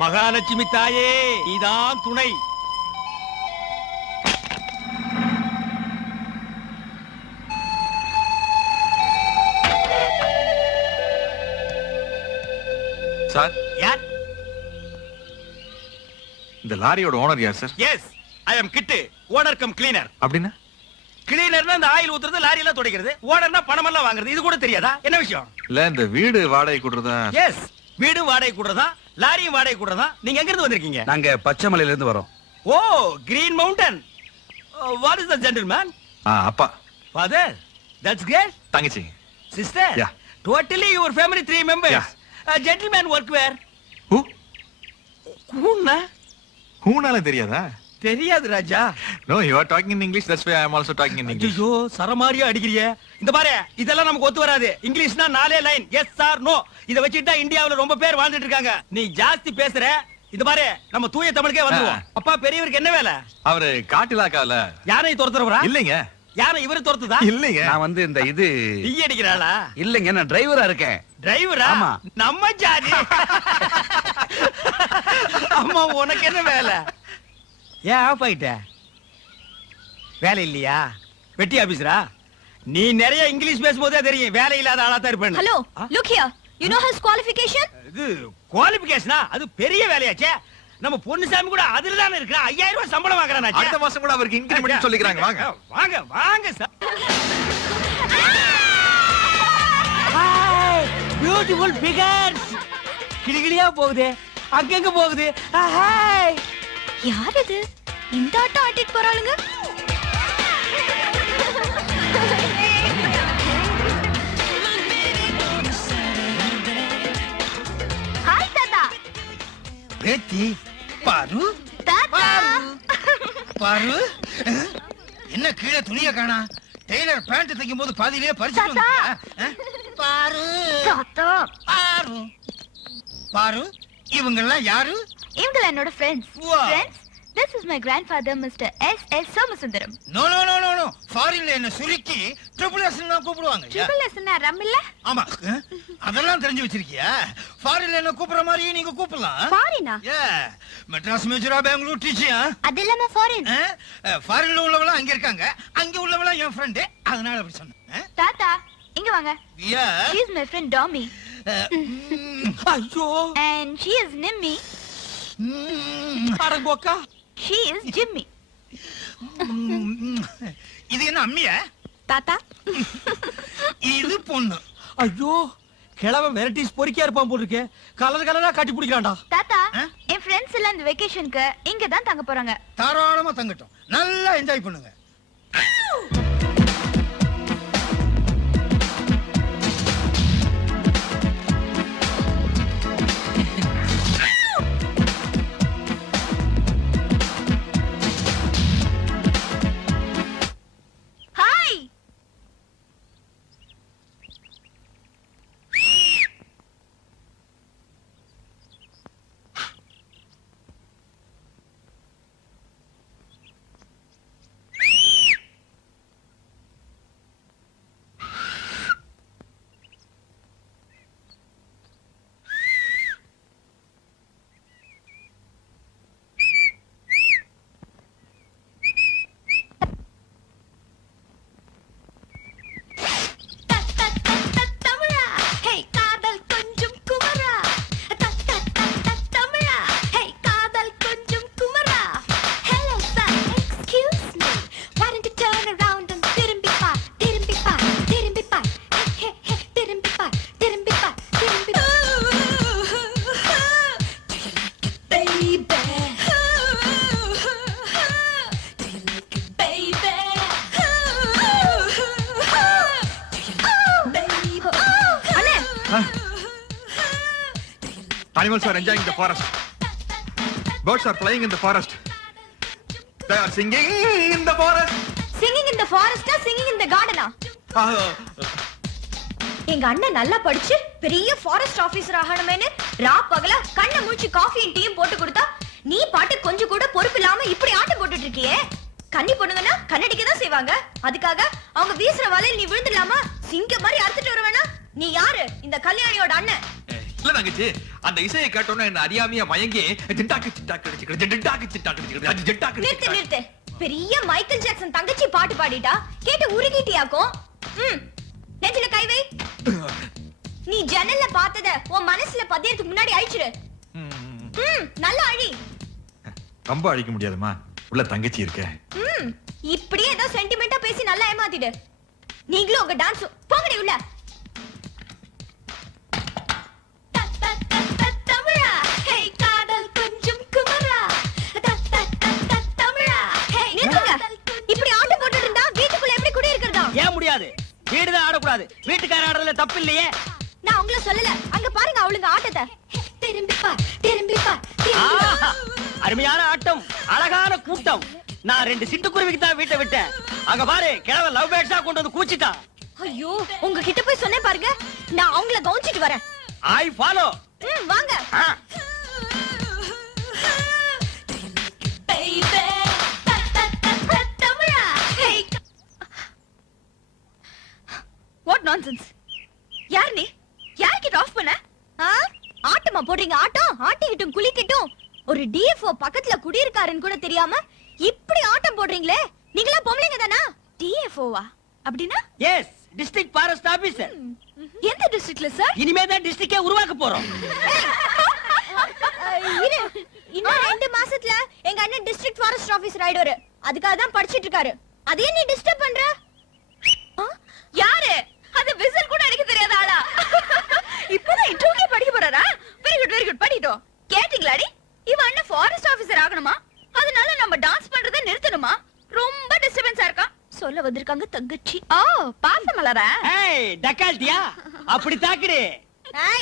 மகாலட்சுமி தாயே இதான் துணை சார் யார் இந்த லாரியோட ஓனர் யார் sir yes I am Kittu owner cum cleaner அப்படின்னா கிளீனர்னா இந்த ஆயில் ஊத்துறது லாரி எல்லாம் துடைக்கிறது ஓனர்னா பணம் எல்லாம் வாங்குறது இது கூட தெரியாதா என்ன விஷயம் இல்ல இந்த வீடு வாடகை கூடுறதா எஸ் வீடு வாடகை கொடுறதா லாரியும் வாடகை கூட தான் நீங்க எங்க இருந்து வந்திருக்கீங்க நாங்க பச்சைமலையில இருந்து வரோம் ஓ green mountain what is the gentleman அப்பா ஃாதர் தட்ஸ் கிரேட் தங்கச்சி sister ya totally your family 3 members gentleman work where who ஹூனா ஹூனால தெரியாதா தெரியாது Raja no you are talking in English that's why I am also talking in English ஐயோ சரமாரியா அடிக்கிறியே இந்த பாரு இதெல்லாம் நமக்கு ஒத்து வராது இங்கிலீஷ்னா நாலே லைன் எஸ் சார் நோ இத வச்சிட்டா இந்தியாவுல ரொம்ப பேர் வாழ்ந்துட்டு இருக்காங்க நீ ஜாஸ்தி பேசுற இது பாரு நம்ம தூய தமிழுக்கே வந்துருவோம் அப்பா பெரியவருக்கு என்ன வேலை அவரு காட்டிலாக்கால யாரை துரத்துறவரா இல்லைங்க யாரை இவரு துரத்துதா இல்லைங்க நான் வந்து இந்த இது டீ அடிக்கிறாளா இல்லைங்க நான் டிரைவரா இருக்கேன் டிரைவரா நம்ம ஜாதி அம்மா உனக்கு என்ன வேலை ஏன் ஆஃப் ஆகிட்ட வேலை இல்லையா வெட்டி ஆபீசரா நீ நிறைய இங்கிலீஷ் பேசும்போதே தெரியும் வேலை இல்லாத ஆளா தான் இருப்பேன் hello look here you know his qualification இது குவாலிஃபிகேஷனா அது பெரிய வேலையாச்சே நம்ம பொன்னுசாமி கூட அதுல தான் இருக்கா ஐயாயிரம் ரூபாய் சம்பளம் வாங்குறானா அடுத்த மாசம் கூட அவருக்கு இன்கிரிமென்ட் சொல்லிக்கிறாங்க வாங்க வாங்க வாங்க சார் ஹாய் பியூட்டிஃபுல் ஃபிகர்ஸ் கிளிகிளியா போகுது அங்கங்க போகுது ஹாய் ah, யார் இது இந்த ஆட்டம் ஆட்டிட்டு போறாளுங்க பேத்தி பாரு பாரு என்ன கீழே துணியை காணா டெய்லர் பேண்ட் தைக்கும் போது பாதியிலே பறிச்சு பாரு பாரு பாரு இவங்க எல்லாம் யாரு இவங்க என்னோட friends Wow. Friends this is my grandfather mister S S Somasundaram no no no no no ஃபாரின்ல என்ன சுருக்கி ட்ரிபிள் எஸ் தான் கூப்பிடுவாங்க ஐயா. ட்ரிபிள் எஸ்னா ரம் இல்ல ஆமா அஹ், அதெல்லாம் தெரிஞ்சு வச்சிருக்கியா ஃபாரின்ல என்ன கூப்பிடுற மாதிரி நீங்க கூப்பிடலாம் ஃபாரினா ஏ மெட்ராஸ் மேஜரா பெங்களூர் டீச்சியா அது இல்லாம ஃபாரின் ஃபாரின்ல உள்ளவங்களாம் அங்க இருக்காங்க அங்க உள்ளவங்களாம் என் ஃப்ரெண்டு அதனால அப்படி சொன்னேன் தாத்தா இங்க வாங்க Yeah. she is my friend Tommy ஐயோ and she is nimmi அடங்கோக்கா ஷீ இஸ் ஜிம்மி இது என்ன அம்மியா தாத்தா இது பொண்ணு ஐயோ கிழவன் வெரைட்டிஸ் பொறிக்கா இருப்பான் போல் இருக்கு கலர் கலரா காட்டி பிடிக்கிறான்டா தாத்தா என் ஃப்ரெண்ட்ஸ் எல்லாம் இந்த வெக்கேஷனுக்கு இங்க தான் தங்க போறாங்க தாராளமா தங்கட்டும் நல்லா என்ஜாய் பண்ணுங்க Animals are enjoying the forest. Birds are playing in the forest. They are singing in the forest. Singing in the forest singing in the garden எங்க அண்ணன் நல்லா படிச்சு பெரிய ஃபாரஸ்ட் ஆபீசர் ஆகணுமேனு ரா பகல கண்ண மூழ்கி காஃபியும் டீம் போட்டு கொடுத்தா நீ பாட்டு கொஞ்சம் கூட பொறுப்பு இல்லாம இப்படி ஆட்டம் போட்டுட்டு இருக்கியே கண்ணி பொண்ணுங்கனா கண்ணடிக்க தான் செய்வாங்க அதுக்காக அவங்க வீசுற வலையில் நீ விழுந்துடலாமா சிங்க மாதிரி அறுத்துட்டு வர நீ யாரு இந்த கல்யாணியோட அண்ணன் இல்ல தங்கச்சி அந்த இசையை கேட்டோன்னு என்ன ஜிட்டாக்கு ஜிட்டாக்கு அடிச்சுக்கிறது ஜிட்டாக்கு ஜிட்டாக்கு அடிச்சுக்கிறது ஜிட்டாக்கு நிறுத்து நிறுத்து பெரிய மைக்கேல் ஜாக்சன் தங்கச்சி பாட்டு பாடிட்டா கேட்டு உருகிட்டியாக்கும் ம் நெஞ்சில நீ ஜன்னல்ல பார்த்தத உன் மனசுல பதியறதுக்கு முன்னாடி அழிச்சிரு ம் நல்லா அழி ரொம்ப அழிக்க முடியாதுமா உள்ள தங்கச்சி இருக்க ம் இப்படியே ஏதோ சென்டிமெண்டா பேசி நல்லா ஏமாத்திடு நீங்களும் உங்க டான்ஸ் தப்பு இல்லையே நான் உங்களை சொல்லல அங்க பாருங்க அவளுங்க ஆட்டத்தை திரும்பி பார் திரும்பி பார் அருமையான ஆட்டம் அழகான கூட்டம் நான் ரெண்டு சிட்டுக்குருவிக்கு தான் வீட்டை விட்டேன் அங்க பாரு கிழவன் லவ் பேட்ஸா கொண்டு வந்து கூச்சிட்டான் ஐயோ உங்க கிட்ட போய் சொன்னேன் பாருங்க நான் அவங்கள கவனிச்சிட்டு வரேன் ஐ ஃபாலோ வாங்க What nonsense! யார் நீ யார்கிட்ட ஆஃப் பண்ண ஆட்டமா போடுறீங்க ஆட்டம் ஆட்டிக்கிட்டும் குளிக்கட்டும் ஒரு டிஎஃப்ஓ பக்கத்துல குடியிருக்காருன்னு கூட தெரியாம இப்படி ஆட்டம் போடுறீங்களே நீங்களா பொம்பளைங்க தானா டிஎஃப்ஓவா அப்படின்னா எஸ் டிஸ்ட்ரிக்ட் ஃபாரஸ்ட் ஆபீசர் எந்த டிஸ்ட்ரிக்ட்ல சார் இனிமே தான் டிஸ்ட்ரிக்டே உருவாக்க போறோம் இன்னும் ரெண்டு மாசத்துல எங்க அண்ணன் டிஸ்ட்ரிக்ட் ஃபாரஸ்ட் ஆபீசர் ஆயிடுவாரு அதுக்காக தான் படிச்சிட்டு இருக்காரு அதையே நீ டிஸ்டர்ப் பண்ற மாறிடும் கேட்டீங்களாடி இவ அண்ணன் ஃபாரஸ்ட் ஆபீசர் ஆகணுமா அதனால நம்ம டான்ஸ் பண்றதை நிறுத்தணுமா ரொம்ப டிஸ்டர்பன்ஸா இருக்கா சொல்ல வந்திருக்காங்க தங்கச்சி ஓ பாச மலரா ஏய் டக்கால்ட்டியா அப்படி தாக்குடி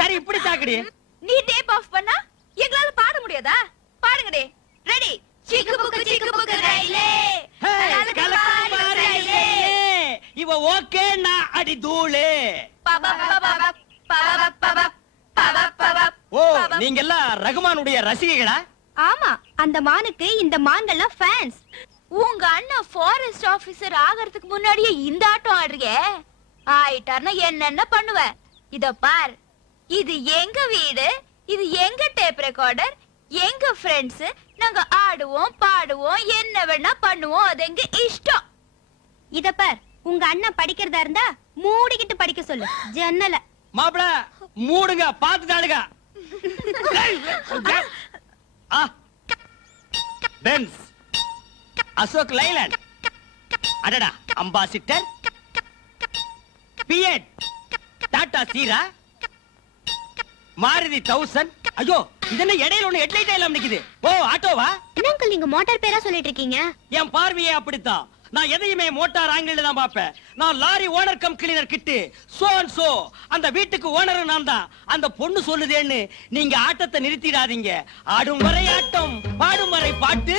சரி இப்படி தாக்குடி நீ டேப் ஆஃப் பண்ணா எங்களால பாட முடியாதா பாடுங்கடே ரெடி சிக்கு புக்கு சிக்கு புக்கு ரயிலே ரயிலே இவ ஓகே நான் அடி தூளே பப பப பப பப நீங்க எல்லாம் ரகுமானுடைய ரசிகைகளா ஆமா அந்த மானுக்கு இந்த மான்கள்லாம் ஃபேன்ஸ் உங்க அண்ணா ஃபாரஸ்ட் ஆபீசர் ஆகிறதுக்கு முன்னாடியே இந்த ஆட்டம் ஆடுறியே ஆயிட்டார்னா என்னென்ன பண்ணுவ இத பார் இது எங்க வீடு இது எங்க டேப் ரெக்கார்டர் எங்க ஃப்ரெண்ட்ஸ் நாங்க ஆடுவோம் பாடுவோம் என்ன வேணா பண்ணுவோம் அது எங்க இஷ்டம் இத பார் உங்க அண்ணன் படிக்கிறதா இருந்தா மூடிக்கிட்டு படிக்க சொல்லு ஜன்னல மாப்பிள மூடுங்க பாத்துட்டாளுங்க பென்ஸ் அசோக் லைலண்ட் அடடா ambassador BEd Tata Sierra Maruti thousand ஐயோ இதென்ன இடையில ஒண்ணு ஹெட்லைட் எல்லாம் நிக்குது ஓ ஆட்டோவா என்ன நீங்க மோட்டார் பேரா சொல்லிட்டு இருக்கீங்க என் பார்வையே அப்படித்தான் நான் எதையுமே மோட்டார் ஆங்கில தான் பார்ப்பேன் நான் lorry owner cum cleaner Kittu so and so அந்த வீட்டுக்கு ஓனர் நான் தான் அந்த பொண்ணு சொல்லுதேன்னு நீங்க ஆட்டத்தை நிறுத்திடாதீங்க ஆடும் வரை ஆட்டம் பாடும் வரை பாட்டு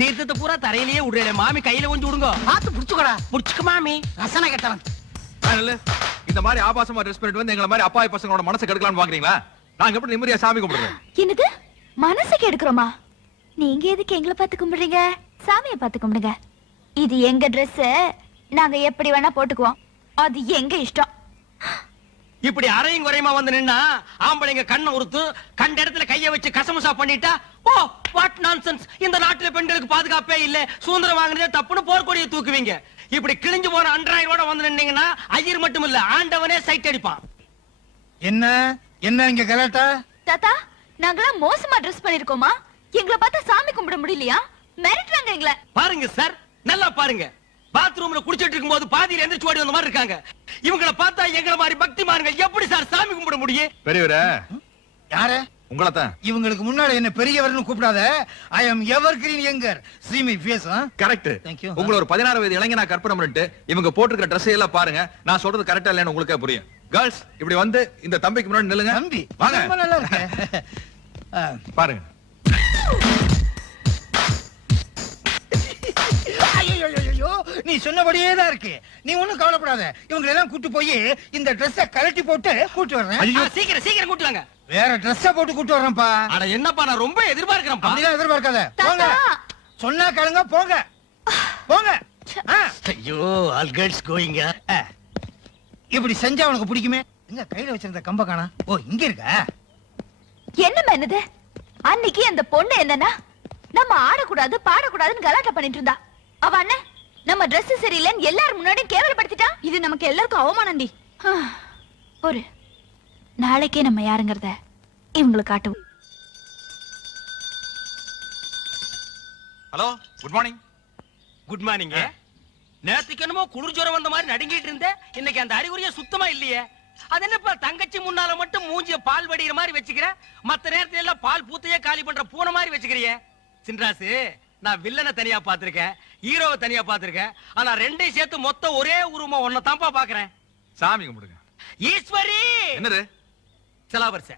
தீர்த்தத்தை பூரா தரையிலேயே விடுறேன் மாமி கையில கொஞ்சம் விடுங்க பார்த்து புடிச்சுக்கடா புடிச்சுக்க மாமி ரசனை கெட்டவன் அதனால இந்த மாதிரி ஆபாசமா ட்ரெஸ் பண்ணிட்டு வந்து எங்களை மாதிரி அப்பாவி பசங்களோட மனசு கெடுக்கலாம்னு பாக்குறீங்களா நாங்க எப்படி நிம்மதியா சாமி கும்பிடுறோம் என்னது மனசு கெடுக்கிறோமா நீங்க எதுக்கு எங்களை பார்த்து கும்பிடுறீங்க சாமியை பார்த்து கும்பிடுங்க இது எங்க ட்ரெஸ் நாங்க எப்படி வேணா போட்டுக்குவோம் அது எங்க இஷ்டம் இப்படி அரையும் குறையுமா வந்து நின்னா ஆம்பளைங்க கண்ணை உறுத்து கண்ட இடத்துல கையை வச்சு கசமுசா பண்ணிட்டா ஓ வாட் நான்சென்ஸ் இந்த நாட்டுல பெண்களுக்கு பாதுகாப்பே இல்ல சுதந்திரம் வாங்கினதே தப்புன்னு போர்க்கொடியை தூக்குவீங்க இப்படி கிழிஞ்சு போன அன்றாயிரோட வந்து நின்னீங்கன்னா ஐயர் மட்டும் இல்ல ஆண்டவனே சைட் அடிப்பான் என்ன என்ன இங்க கலாட்டா தாத்தா நாங்களாம் மோசமா ட்ரெஸ் பண்ணிருக்கோமா எங்களை பார்த்தா சாமி கும்பிட முடியலையா மிரட்டுறாங்க எங்களை பாருங்க சார் நல்லா பாருங்க பாத்ரூம்ல குடிச்சிட்டு இருக்கும்போது பாதியில எந்திரிச்சு ஓடி வந்த மாதிரி இருக்காங்க இவங்கள பார்த்தா எங்களை மாதிரி பக்தி மாறுங்க எப்படி சார் சாமி கும்பிட முடியும் பெரியவரே யாரே உங்களத்தான் இவங்களுக்கு முன்னாடி என்ன பெரியவர்னு கூப்பிடாத I am evergreen younger ஸ்ரீமி ஃபேஸ் கரெக்ட் தேங்க்யூ உங்களை ஒரு பதினாறு வயது இளைஞனா கற்பனை பண்ணிட்டு இவங்க போட்டிருக்கிற ட்ரெஸ் எல்லாம் பாருங்க நான் சொல்றது கரெக்டா இல்லைன்னு உங்களுக்கே புரியும் கேர்ள்ஸ் இப்படி வந்து இந்த தம்பிக்கு முன்னாடி நில்லுங்க தம்பி வாங்க நல்லா இருக்கு பாருங்க நீ சொன்னபடியே தான் இருக்கு நீ ஒண்ணும் கவலைப்படாத இவங்க எல்லாம் கூட்டு போய் இந்த ட்ரெஸ்ஸ கலட்டி போட்டு கூட்டு வர்றேன் சீக்கிரம் சீக்கிரம் கூட்டு வாங்க வேற ட்ரெஸ்ஸ போட்டு கூட்டு வர்றேன்ப்பா அட என்னப்பா நான் ரொம்ப எதிர்பார்க்கிறேன்ப்பா அப்படிலாம் எதிர்பார்க்காத போங்க சொன்னா கேளுங்க போங்க போங்க ஐயோ ஆல் கேர்ள்ஸ் கோயிங்க இப்படி செஞ்சா உனக்கு பிடிக்குமே எங்க கையில வச்சிருந்த கம்ப காணா ஓ இங்க இருக்க என்ன மேனது அன்னைக்கு அந்த பொண்ணு என்னன்னா நம்ம ஆடக்கூடாது பாடக்கூடாதுன்னு கலாட்டம் பண்ணிட்டு இருந்தா அவ அண்ணன் நம்ம ட்ரெஸ் சரியில்லைன்னு எல்லாரும் முன்னாடியும் கேவலப்படுத்திட்டா இது நமக்கு எல்லாருக்கும் அவமானம்டி ஒரு நாளைக்கே நம்ம யாருங்கிறத இவங்களுக்கு காட்டுவோம் hello good morning good morning நேத்துக்கு என்னமோ குளிர் ஜுரம் வந்த மாதிரி நடுங்கிட்டு இருந்தேன் இன்னைக்கு அந்த அறிகுறியே சுத்தமா இல்லையே அது என்னப்பா தங்கச்சி முன்னால மட்டும் மூஞ்சிய பால் வடிகிற மாதிரி வச்சுக்கிறேன் மற்ற நேரத்துல எல்லாம் பால் பூத்தையே காலி பண்ற பூனை மாதிரி வச்சுக்கிறிய சின்ராசு நான் வில்லனை தனியா பாத்திருக்கேன் ஹீரோவை தனியா பாத்திருக்கேன் ஆனா ரெண்டையும் சேர்த்து மொத்தம் ஒரே உருவமா ஒன்ன தான்ப்பா பாக்குறேன் சாமி கும்பிடுங்க ஈஸ்வரி என்னது செலாவரிசை